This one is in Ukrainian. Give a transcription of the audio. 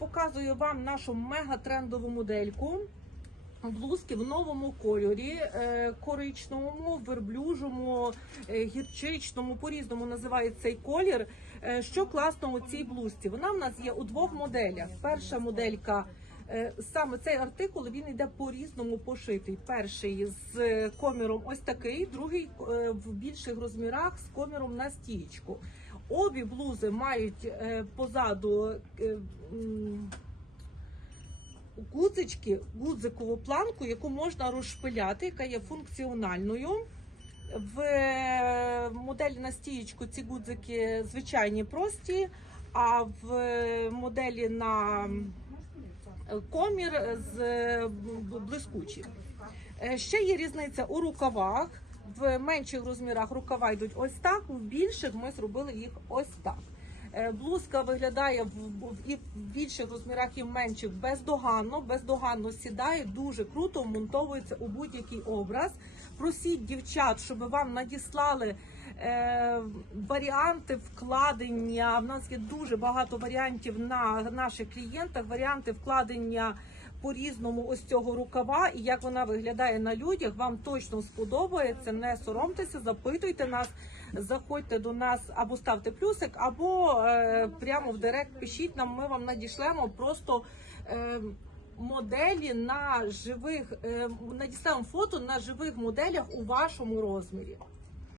показую вам нашу мега-трендову модельку. Блузки в новому кольорі, е, коричневому, верблюжому, е, гірчичному, по-різному називають цей колір. Е, Що класно у цій блузці? Вона в нас є у двох моделях. Перша моделька, саме цей артикул, він йде по-різному пошитий. Перший з коміром ось такий, другий в більших розмірах з коміром на стічку. Обі блузи мають е, позаду. е, гудзички, гудзикову планку, яку можна розшпиляти, яка є функціональною. В е, моделі на стієчку ці гудзики звичайні прості, а в моделі на комір з блискучі. Ще є різниця у рукавах. В менших розмірах рукава йдуть ось так, в більших ми зробили їх ось так. Е, Блузка виглядає і в більших розмірах, і в менших бездоганно, бездоганно сідає, дуже круто вмонтовується у будь-який образ. Просіть дівчат, щоб вам надіслали е, варіанти вкладення. В нас є дуже багато варіантів на наших клієнтах. Варіанти вкладення по різному ось цього рукава і як вона виглядає на людях. Вам точно сподобається. Не соромтеся, запитуйте нас, заходьте до нас або ставте плюсик, або е, прямо в директ пишіть нам. Ми вам надішлемо просто. Е, Моделі на живих е, надіслемо фото на живих моделях у вашому розмірі.